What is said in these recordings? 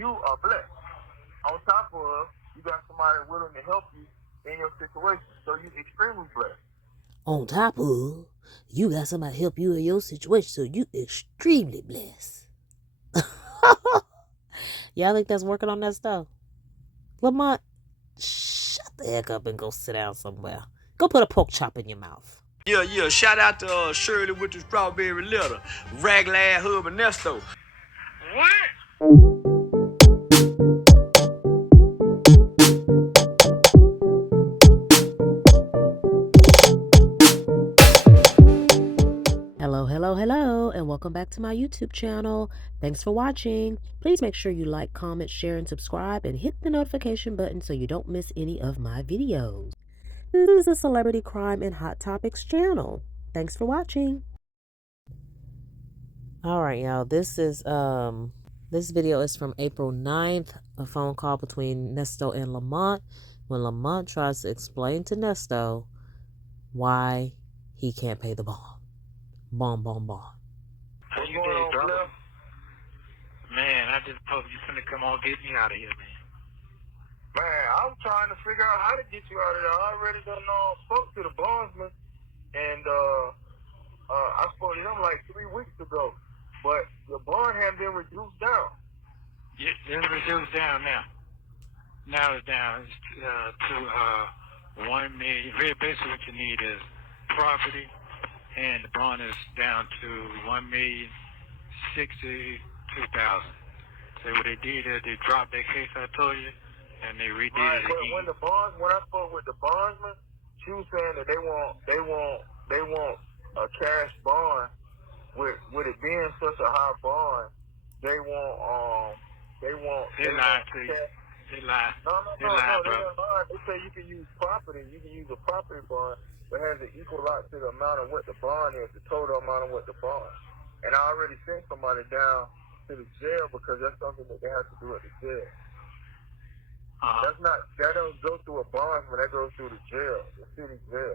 you are blessed. On top of, you got somebody willing to help you in your situation, so you're extremely blessed. On top of, you got somebody help you in your situation, so you extremely blessed. Y'all think that's working on that stuff? Lamont, shut the heck up and go sit down somewhere. Go put a pork chop in your mouth. Yeah. Shout out to Shirley with the strawberry letter. Raglan Hub and Nesto. What? Hello, and welcome back to my YouTube channel. Thanks for watching. Please make sure you like, comment, share, and subscribe, and hit the notification button so you don't miss any of my videos. This is a celebrity crime and hot topics channel. Thanks for watching. All right, y'all. This video is from April 9th, a phone call between Nesto and Lamont, when Lamont tries to explain to Nesto why he can't pay the bond. Bawn. How you doing, brother? Man, I just hope you finna come on get me out of here, man. Man, I'm trying to figure out how to get you out of there. I already done spoke to the bondsman, and I spoke to him like 3 weeks ago, but the bond had been reduced down. Yeah, it's reduced down now. Now it's down to 1 million. Very basically what you need is property. And the bond is down to $1,062,000. So what they did is they dropped that case I told you, and they redid it again. But when I spoke with the bondsman, she was saying that they want a cash bond with it being such a high bond. They lied to you. They lied. No, they lied, bro. They say you can use property. You can use a property bond. But has to equal out to the amount of what the bond is, the total amount of what the bond. And I already sent somebody down to the jail because that's something that they have to do at the jail. That don't go through a bondsman, that goes through the jail, the city jail.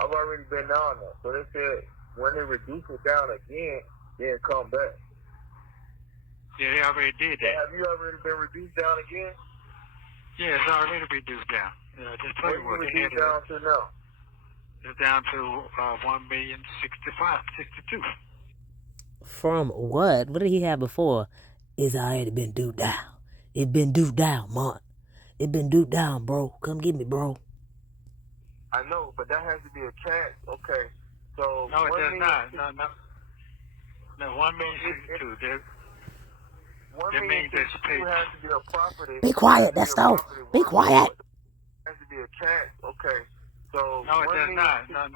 I've already been down there. So they said when they reduce it down again, then come back. Yeah, they already did that. Have you already been reduced down again? Yeah, it's already reduced down. Just tell you what they had down to now. It's down to $1,065,062. From what? What did he have before? It's already been due down. It been due down, Mont. It been due down, bro. Come get me, bro. I know, but that has to be a cash. Okay, so no, it does not. No, $1,062,000. That means that you pay. Has to be a property. Be quiet. That's all. Be quiet. Has to be a cash. Okay. So no, it does not. No,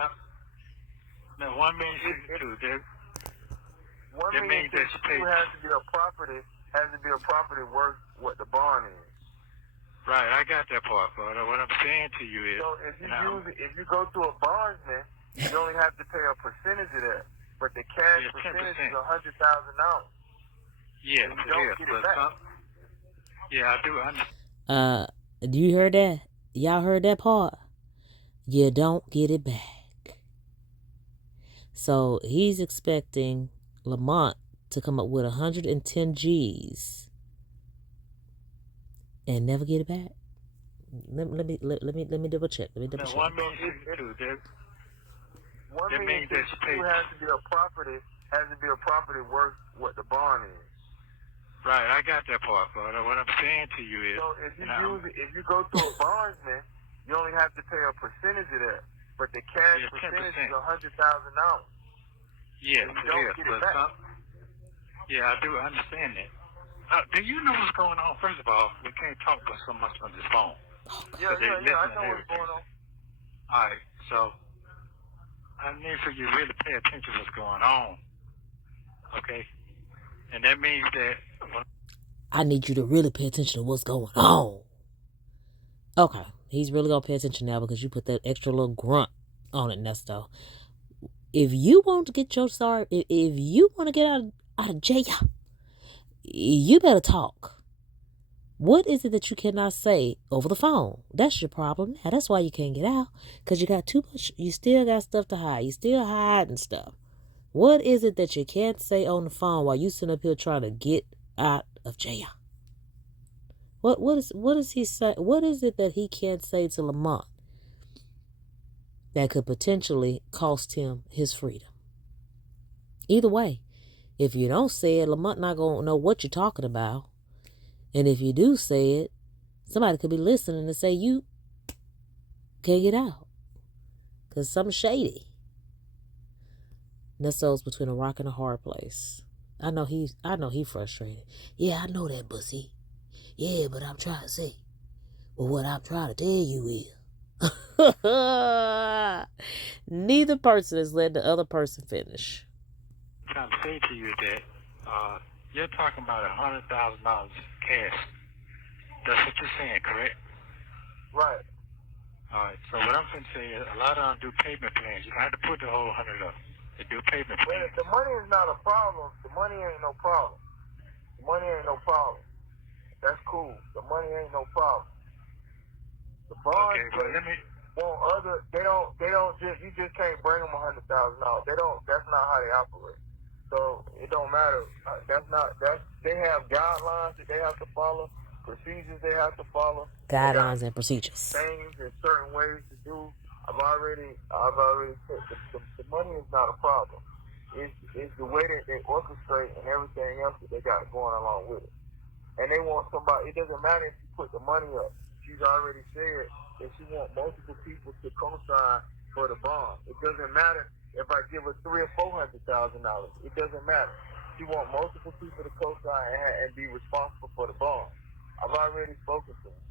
$1,062,000. That means that you pay. Has to be a property worth what the bond is. Right, I got that part, but what I'm saying to you is. So if you go to a bondsman, you only have to pay a percentage of that, but the cash percentage is $100,000. Yes, I do understand. Do you heard that? Y'all heard that part? You don't get it back. So he's expecting Lamont to come up with 110 G's and never get it back. Let me double check. Let me double check. $1,062,000. That means that you pay. Has to be a property worth what the bond is. Right, I got that part, but what I'm saying to you is. So if you go to a bondsman, you only have to pay a percentage of that, but the cash percentage is $100,000. Yes, yeah, I do understand that. Do you know what's going on? First of all, we can't talk about so much on this phone. Yeah, I know what's going on. All right, so I need for you to really pay attention to what's going on. Okay? And that means that. I need you to really pay attention to what's going on. Okay, he's really going to pay attention now because you put that extra little grunt on it, Nesto. If you want to get your sorry, if you want to get out of jail, you better talk. What is it that you cannot say over the phone? That's your problem. Now, that's why you can't get out, because you got too much. You still got stuff to hide. You still hiding stuff. What is it that you can't say on the phone while you sitting up here trying to get out of jail? What does he say? What is it that he can't say to Lamont that could potentially cost him his freedom? Either way, if you don't say it, Lamont not gonna know what you're talking about. And if you do say it, somebody could be listening and say you can't get out because something's shady. Nesto's between a rock and a hard place. I know he's frustrated. Yeah, I know that, Bussy. Yeah, but I'm trying to say. But what I'm trying to tell you is, neither person has let the other person finish. I'm trying to say to you that you're talking about $100,000 cash. That's what you're saying, correct? Right. All right. So what I'm going to say is a lot of them do payment plans. You don't have to put the whole 100 up. They do payment Well, plans. the money is not a problem. The money ain't no problem. The money ain't no problem. That's cool. The money ain't no problem. The bonds Okay, well, let me... they don't just, you just can't bring them $100,000. That's not how they operate. So it don't matter. They have guidelines that they have to follow, procedures they have to follow. Guidelines and procedures. Things and certain ways to do. I've already said the money is not a problem. It's the way that they orchestrate and everything else that they got going along with it. And they want somebody. It doesn't matter if you put the money up. She's already said that she wants multiple people to co-sign for the bond. It doesn't matter if I give her $300,000 or $400,000. It doesn't matter. She wants multiple people to co-sign and be responsible for the bond. I've already spoken to her.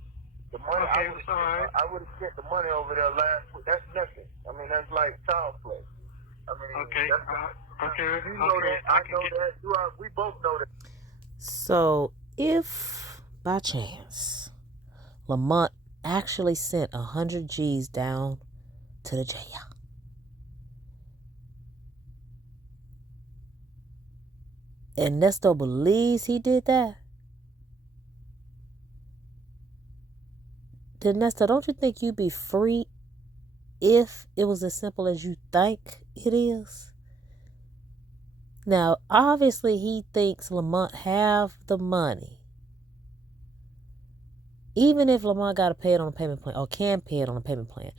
The money, Okay, I would have spent the money over there last week. That's nothing. I mean, that's like child play. I mean, okay. You know that. I know that. We both know that. So, if by chance Lamont actually sent 100 G's down to the jail, and Nesto believes he did that, then Nesto, don't you think you'd be free if it was as simple as you think it is? Now, obviously, he thinks Lamont have the money. Even if Lamont got to pay it on a payment plan or can pay it on a payment plan,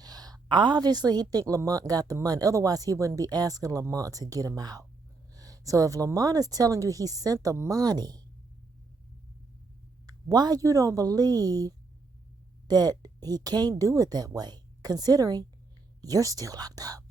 obviously he think Lamont got the money. Otherwise, he wouldn't be asking Lamont to get him out. So if Lamont is telling you he sent the money, why you don't believe that he can't do it that way, considering you're still locked up?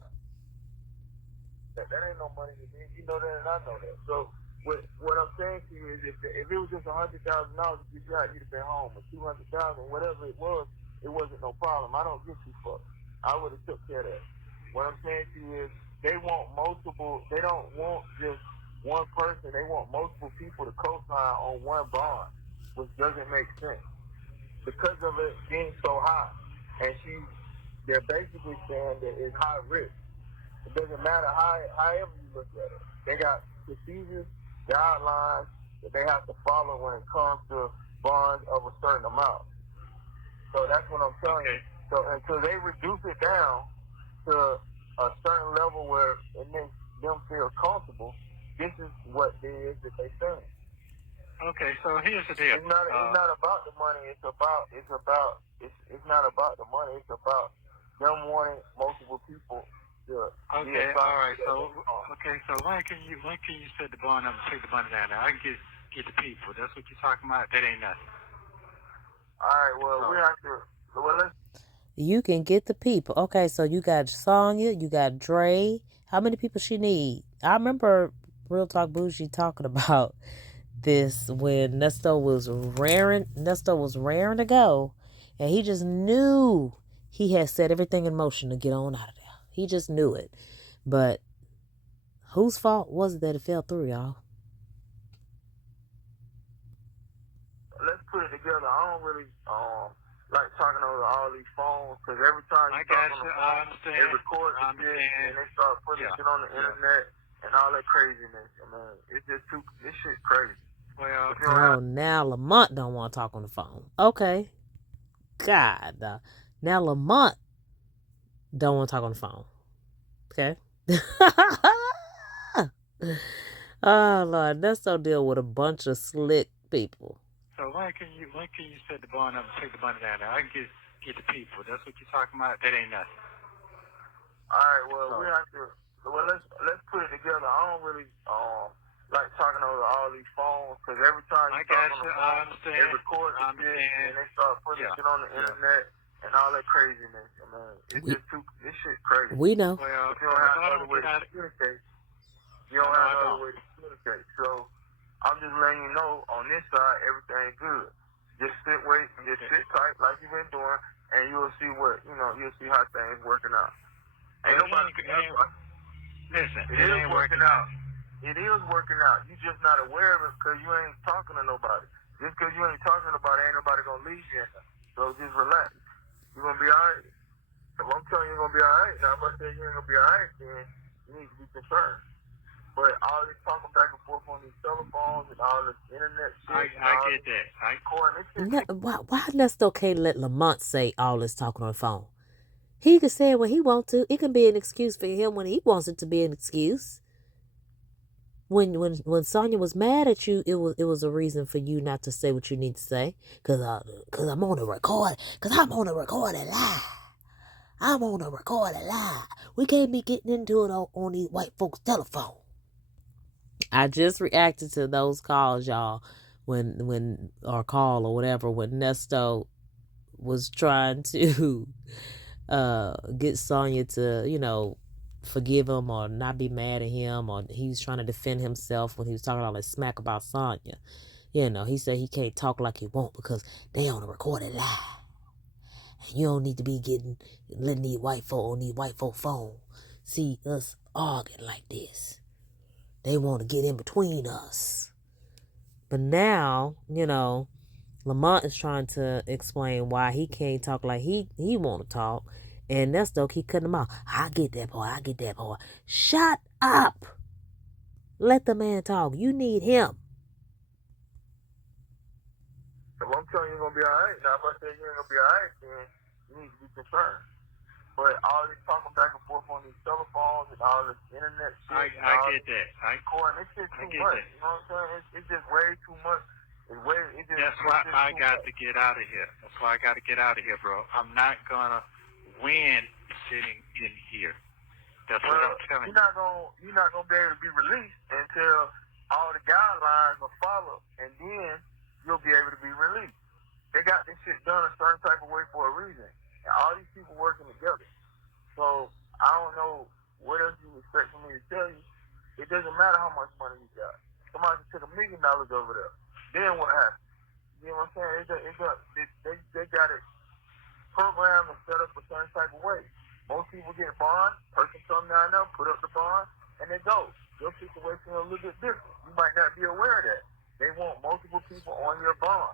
That ain't no money to me. You know that, and I know that. So what I'm saying to you is, if it was just $100,000, if you got, you'd have been home. Or $200,000, whatever it wasn't no problem. I don't give two fucks. I would have took care of that. What I'm saying to you is, they want multiple. They don't want just one person. They want multiple people to co-sign on one bond, which doesn't make sense because of it being so high. And they're basically saying that it's high risk. It doesn't matter however you look at it. They got procedures, guidelines that they have to follow when it comes to bonds of a certain amount. So that's what I'm telling you. So until they reduce it down to a certain level where it makes them feel comfortable, this is what it is that they saying. Okay, so here's the deal. It's not about the money. It's not about the money. It's about them wanting multiple people to. Okay, all right. So when can you set the bond up and take the money down there? I can get the people. That's what you're talking about. That ain't nothing. All right. Well, we have to. Well, let's. You can get the people. Okay, so you got Sonya, you got Dre. How many people she need? I remember Real Talk Bougie talking about this when Nesto was raring to go, and he just knew he had set everything in motion to get on out of there. He just knew it. But whose fault was it that it fell through, y'all? Let's put it together. I don't really like talking over all these phones, because every time you talk on the phone, they record the shit and they start putting shit on the internet and all that craziness. I mean, it's just this shit crazy. Well, now Lamont don't want to talk on the phone. Okay. God. Now Lamont don't want to talk on the phone. Okay. Oh, Lord. Nesto deal with a bunch of slick people. So when can you set the bond up and take the money down there? I can get the people. That's what you're talking about. That ain't nothing. All right, well, we have to. Well, let's put it together. I don't really like talking over all these phones because every time you talk on the phone, they record the shit and they start putting shit on the internet and all that craziness. I mean, it's just too. This shit crazy. We know. Well, if you don't have another way to communicate, you don't have another way to communicate. So I'm just letting you know on this side everything good. Just sit, wait, and just sit tight like you've been doing, and you'll see you'll see how things working out. Ain't nobody. Listen, it is working out. It is working out. You just not aware of it because you ain't talking to nobody. Just because you ain't talking to nobody, ain't nobody gonna leave you. So just relax. You're gonna be alright. If I'm telling you you're gonna be alright, now if I say you ain't gonna be alright, then you need to be concerned. But all this talking back and forth on these telephones and all this internet shit. I get that. Why Nesto can't let Lamont say all this talking on the phone? He can say it when he wants to. It can be an excuse for him when he wants it to be an excuse. When Sonya was mad at you, it was a reason for you not to say what you need to say. Cause I'm on a record. Cause I'm on a recorded live. I'm on a recorded live. We can't be getting into it on these white folks' telephone. I just reacted to those calls, y'all, when or call or whatever, when Nesto was trying to get Sonya to, forgive him or not be mad at him, or he was trying to defend himself when he was talking all that smack about Sonya. He said he can't talk like he won't because they on a recorded live. And you don't need to be letting these white folk on these white folk phone see us arguing like this. They want to get in between us. But now, Lamont is trying to explain why he can't talk like he want to talk. And Nesto keep cutting him off. I get that part. Shut up. Let the man talk. You need him. If I'm telling you you're going to be all right, now if I say you ain't going to be all right, then you need to be concerned. But all this talking back and forth on these telephones and all this internet shit. I get that. This shit too much. You know what I'm saying? It's just way too much. That's why I got to get out of here. That's why I got to get out of here, bro. I'm not going to win sitting in here. That's what I'm telling you. You're not gonna be able to be released until all the guidelines are followed, and then you'll be able to be released. They got this shit done a certain type of way for a reason, and all these people working together. So I don't know what else you expect from me to tell you. It doesn't matter how much money you got. Somebody took $1 million over there. Then what happened? You know what I'm saying? They got it programmed and set up a certain type of way. Most people get bond, person come down there, put up the bond, and they go. Your situation is a little bit different. You might not be aware of that. They want multiple people on your bond.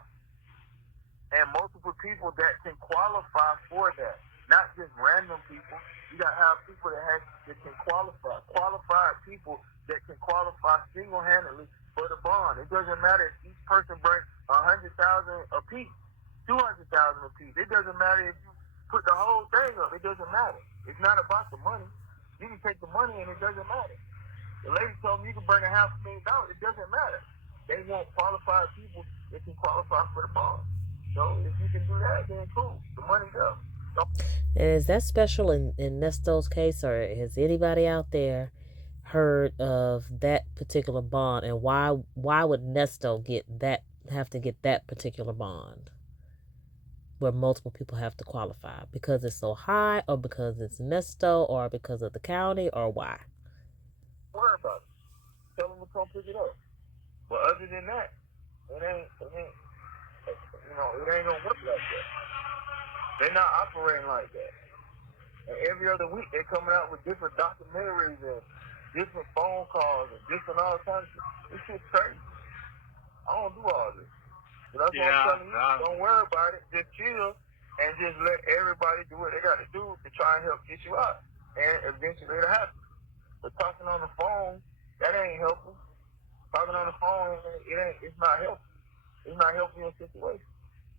And multiple people that can qualify for that. Not just random people. You gotta have people that can qualify. Qualified people that can qualify single-handedly for the bond. It doesn't matter if each person brings $100,000 a piece. 200,000 a piece. It doesn't matter if you put the whole thing up. It doesn't matter. It's not about the money. You can take the money and it doesn't matter. The lady told me you can bring $500,000. It doesn't matter. They want qualified people that can qualify for the bond. So if you can do that, then cool. The money's up. And is that special in Nesto's case, or has anybody out there heard of that particular bond, and why would Nesto have to get that particular bond where multiple people have to qualify? Because it's so high, or because it's Nesto, or because of the county, or why? Don't worry about it. Tell them to come pick it up. But other than that, it ain't gonna work like that. They're not operating like that. And every other week they're coming out with different documentaries and different phone calls and different all kinds of shit. This shit's crazy. I don't do all this. But that's what I'm telling you. Don't worry about it. Just chill and just let everybody do what they got to do to try and help get you out. And eventually it'll happen. But talking on the phone, that ain't helping. Talking on the phone, it's not helping. It's not helping your situation.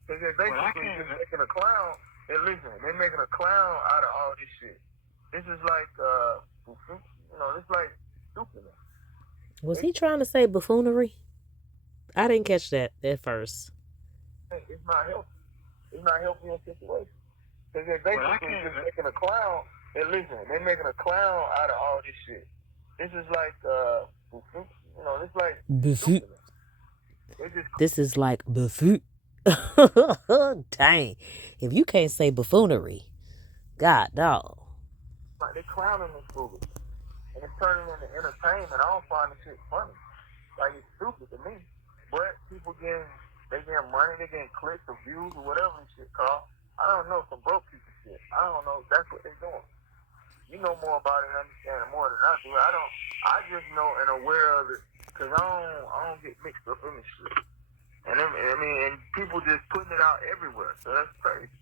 Because they're basically just making a clown. And listen, they're making a clown out of all this shit. This is like, it's like stupidness. Was he trying to say buffoonery? I didn't catch that at first. it's not healthy. It's not helping your situation. Because they're Well, basically just making a clown. And listen, they're making a clown out of all this shit. This is like, it's like Buffet. stupid. This is like buffet. Dang. If you can't say buffoonery, God, dog. Like, they're clowning this movie. And it's turning into entertainment. I don't find this shit funny. Like, it's stupid to me. But people getting money, they getting clicks or views or whatever this shit called. I don't know, some broke people shit. I don't know. That's what they're doing. You know more about it and understand it more than I do. I just know and aware of it because I don't get mixed up in this shit. And and people just putting it out everywhere. So that's crazy.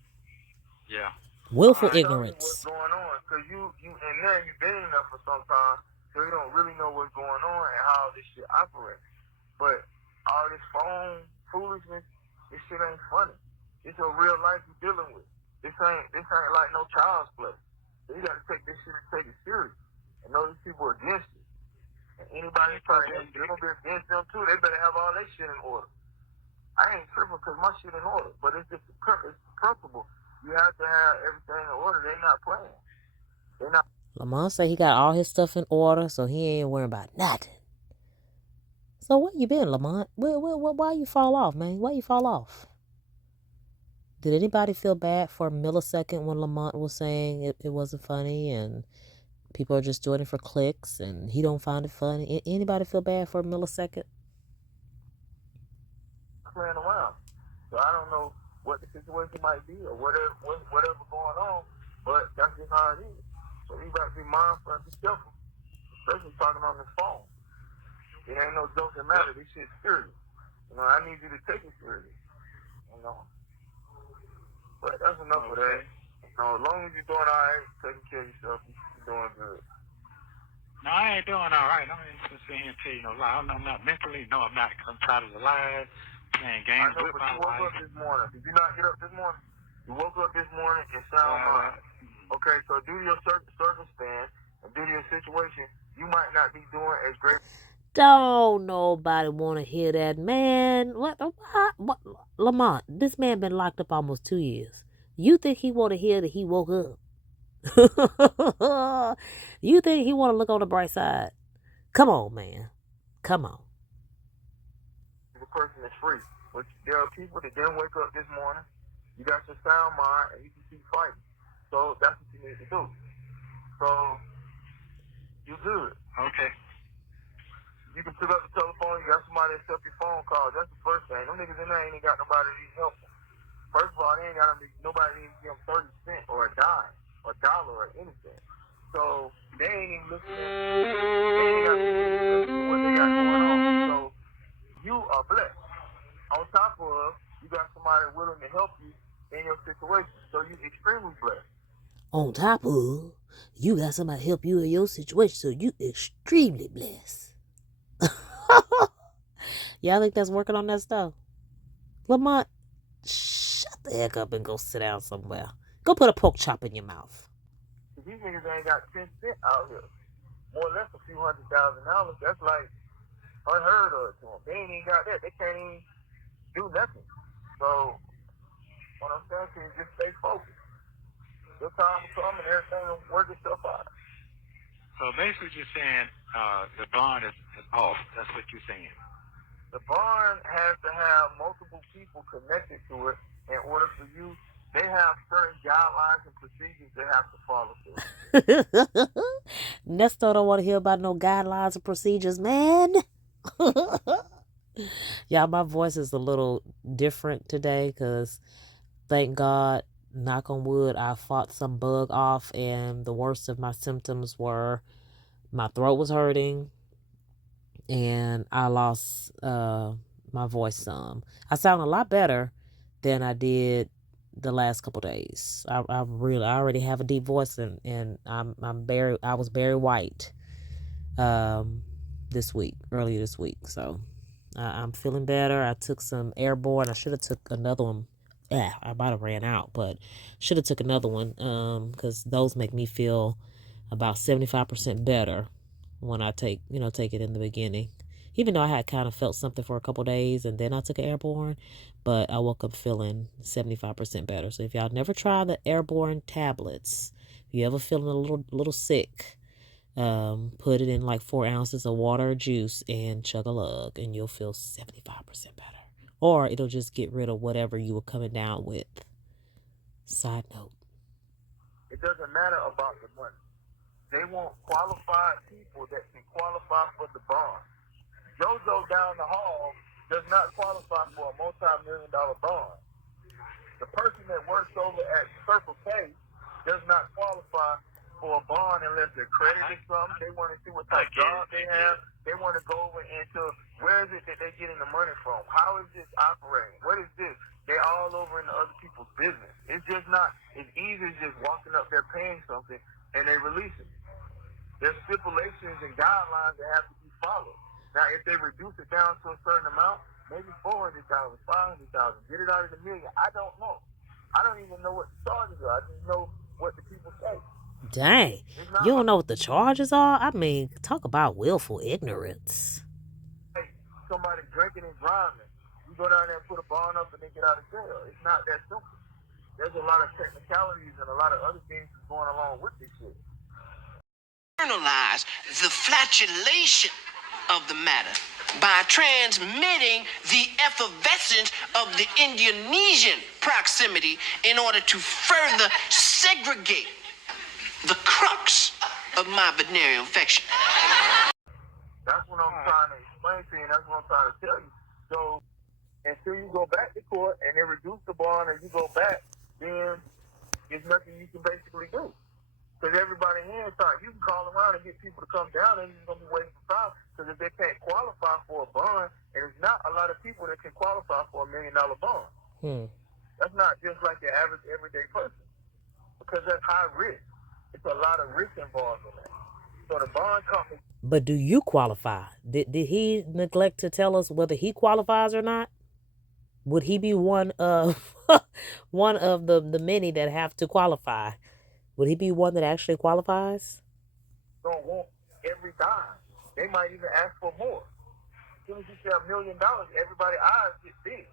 Yeah. Willful Tell me ignorance. what's going on? Because you've been in there for some time, so you don't really know what's going on and how this shit operates. But all this phone foolishness, this shit ain't funny. It's a real life you're dealing with. This ain't like no child's play. So you gotta take this shit and take it serious. And know these people are against it. And anybody trying to they're gonna be against them too, they better have all their shit in order. I ain't tripping because my shit in order, but it's just it's the principle. You have to have everything in order. They're not playing. They're not. Lamont said he got all his stuff in order, so he ain't worrying about nothing. So where you been, Lamont? Why you fall off, man? Why you fall off? Did anybody feel bad for a millisecond when Lamont was saying it wasn't funny and people are just doing it for clicks and he don't find it funny? Anybody feel bad for a millisecond? Playing around. So I don't know what the situation might be or whatever going on, but that's just how it is. So you got to be mindful and be careful, especially talking on this phone. It ain't no joking matter. This shit's serious. I need you to take it serious. But that's enough of that. As long as you're doing all right, taking care of yourself, you're doing good. No, I ain't doing all right. I'm just sitting here and tell you no lie. I'm not mentally. No, I'm not. I'm tired of the lies, playing games with my life. You woke up this morning. Did you not get up this morning? You woke up this morning and sound mind. Okay, so due to your circumstance and due to your situation, you might not be doing as great. Don't nobody want to hear that, man. What? Lamont, this man been locked up almost 2 years. You think he want to hear that he woke up? You think he want to look on the bright side? Come on, man. Come on. The person is free. But there are people that didn't wake up this morning. You got your sound mind and you can keep fighting. So that's what you need to do. So you good. Okay. You can pick up the telephone. You got somebody to accept your phone call. That's the first thing. Them niggas in there ain't got nobody to help them. First of all, they ain't got nobody to give them 30 cents or a dime or $1 or anything. So they ain't even listening. They ain't got to listen to what they got going on. So you are blessed. On top of, you got somebody willing to help you in your situation. So you extremely blessed. On top of, you got somebody help you in your situation, so you extremely blessed. Y'all think that's working on that stuff? Lamont, shut the heck up and go sit down somewhere. Go put a pork chop in your mouth. These niggas ain't got 10 cents out here. More or less a few $100,000. That's like unheard of to them. They ain't even got that. They can't even do nothing. So, what I'm saying to you, just stay focused. Your time will come and everything will work itself out. So basically you're saying the bond is off. That's what you're saying. The bond has to have multiple people connected to it in order for you. They have certain guidelines and procedures they have to follow through. Nesto don't want to hear about no guidelines and procedures, man. Y'all, my voice is a little different today because thank God, knock on wood, I fought some bug off and the worst of my symptoms were my throat was hurting and I lost my voice some. I sound a lot better than I did the last couple days. I already have a deep voice and I was very white earlier this week. So I'm feeling better. I took some airborne. I should have took another one. I might have ran out, but should have took another one because those make me feel about 75% better when I take it in the beginning. Even though I had kind of felt something for a couple days and then I took an airborne, but I woke up feeling 75% better. So if y'all never try the airborne tablets, if you ever feeling a little sick, put it in like 4 ounces of water or juice and chug a lug, and you'll feel 75% better. Or it'll just get rid of whatever you were coming down with. Side note. It doesn't matter about the money. They want qualified people that can qualify for the bond. JoJo down the hall does not qualify for a multi-million-dollar bond. The person that works over at Circle K does not qualify for a bond unless they're credited something. They want to see what type of job they have. They want to go over into where is it that they're getting the money from? How is this operating? What is this? They're all over into other people's business. It's just not as easy as just walking up there paying something and they releasing it. There's stipulations and guidelines that have to be followed. Now, if they reduce it down to a certain amount, maybe 400,000, 500,000, get it out of the million. I don't know. I don't even know what the charges are. I just know what the people say. Dang. You don't know what the charges are? I mean, talk about willful ignorance. Hey, somebody drinking and driving. You go down there and put a bond up and they get out of jail. It's not that simple. There's a lot of technicalities and a lot of other things that's going along with this shit. Internalize the flatulation of the matter by transmitting the effervescence of the Indonesian proximity in order to further segregate the crux of my venereal infection. That's what I'm trying to explain to you, and that's what I'm trying to tell you. So, until you go back to court and they reduce the bond and you go back, then there's nothing you can basically do. Because everybody here is trying. You can call around and get people to come down, and you're going to be waiting for time. Because if they can't qualify for a bond, and there's not a lot of people that can qualify for $1 million bond. That's not just like the average everyday person. Because that's high risk. It's a lot of risk involved in that. So the bond company. But do you qualify? Did he neglect to tell us whether he qualifies or not? Would he be one of the many that have to qualify? Would he be one that actually qualifies? Don't want every dime. They might even ask for more. As soon as you say $1 million, everybody's eyes get big.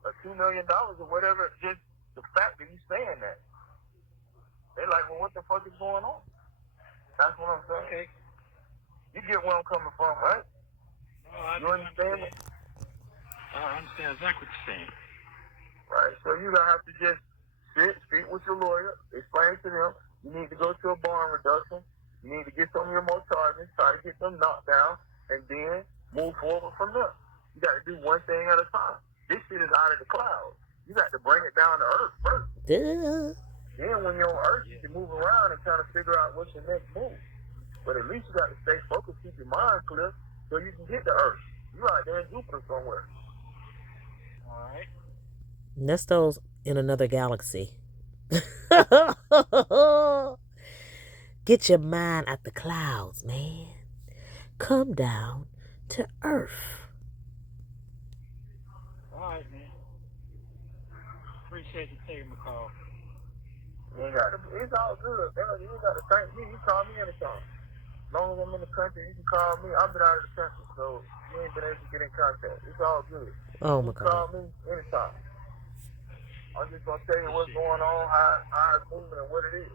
Or $2 million or whatever, just the fact that he's saying that. They're like, well, what the fuck is going on? That's what I'm saying. Okay. You get where I'm coming from, right? No, I you understand me? I understand exactly what you're saying. Right, so you're going to have to just speak with your lawyer, explain to them, you need to go to a bond reduction, you need to get some of your more charges, try to get them knocked down, and then move forward from there. You got to do one thing at a time. This shit is out of the clouds. You got to bring it down to earth first. Duh. Then when you're on earth, you can move around and try to figure out what's your next move. But at least you got to stay focused, keep your mind clear, so you can get to earth. You're out there in Jupiter somewhere. All right. Nesto's in another galaxy. Get your mind out the clouds, man. Come down to earth. All right, man. Appreciate you taking my call. It's all good. You ain't got to thank me. You call me anytime. As long as I'm in the country, you can call me. I've been out of the country, so you ain't been able to get in contact. It's all good. Oh, my you God. Call me anytime. I'm just going to tell you what's going on, how it's moving, and what it is.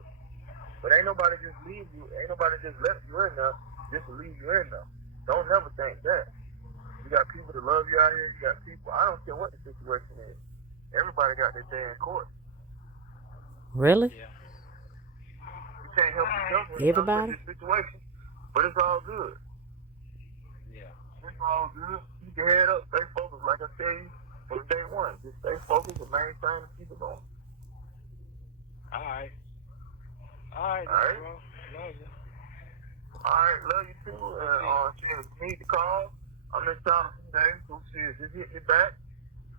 But ain't nobody just leave you. Ain't nobody just left you in there just to leave you in there. Don't never think that. You got people that love you out here. You got people. I don't care what the situation is. Everybody got their day in court. Really? Yeah. You can't help yourself in Everybody? this situation. But it's all good. Yeah. It's all good. Keep your head up. Stay focused. Like I tell you from day one. Just stay focused and maintain and keep it going. All right. All right. All right. Well, love you. All right. Love you too. And if you need to call, I'm in town today. So shit, just hit me back.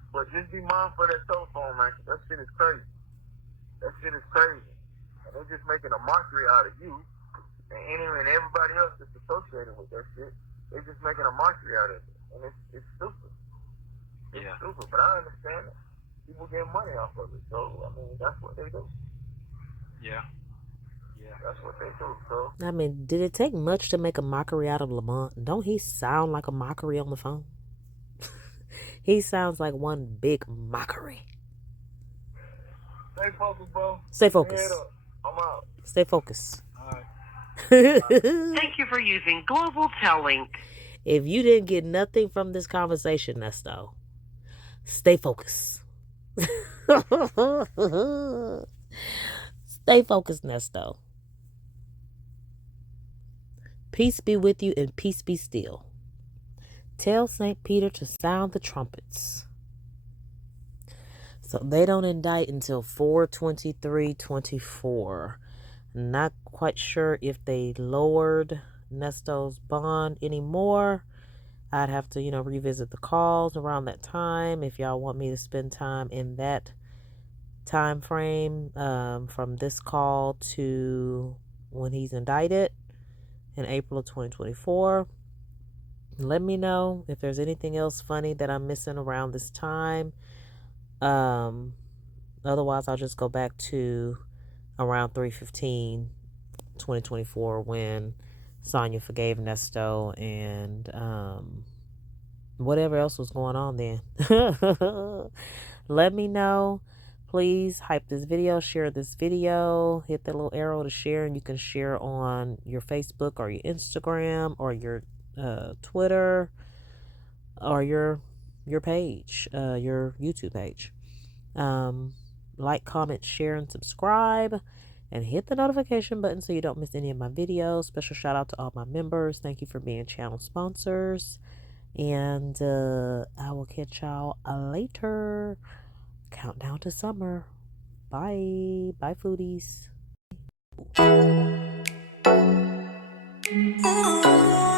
But just be mindful of that telephone, man. 'Cause that shit is crazy. That shit is crazy. And they're just making a mockery out of you. And everybody else that's associated with that shit. They're just making a mockery out of it. And it's stupid. It's stupid. But I understand it. People get money off of it. So, I mean, that's what they do. Yeah. That's what they do, bro. I mean, did it take much to make a mockery out of Lamont? Don't he sound like a mockery on the phone? He sounds like one big mockery. Stay focused, bro. Stay focused. Head up. I'm out. Stay focused. All right. Thank you for using Global Tellink. If you didn't get nothing from this conversation, Nesto, stay focused. Stay focused, Nesto. Peace be with you and peace be still. Tell St. Peter to sound the trumpets. So they don't indict until 4/23/24. Not quite sure if they lowered Nesto's bond anymore. I'd have to, revisit the calls around that time if y'all want me to spend time in that time frame, from this call to when he's indicted in April of 2024. Let me know if there's anything else funny that I'm missing around this time. Otherwise, I'll just go back to around 3/15/2024 when Sonya forgave Nesto and whatever else was going on then. Let me know. Please hype this video, share this video, hit that little arrow to share, and you can share on your Facebook or your Instagram or your Twitter or your page, your YouTube page. Like, comment, share, and subscribe, and hit the notification button so you don't miss any of my videos. Special shout out to all my members. Thank you for being channel sponsors, and I will catch y'all later. Countdown to summer. Bye foodies. Ooh.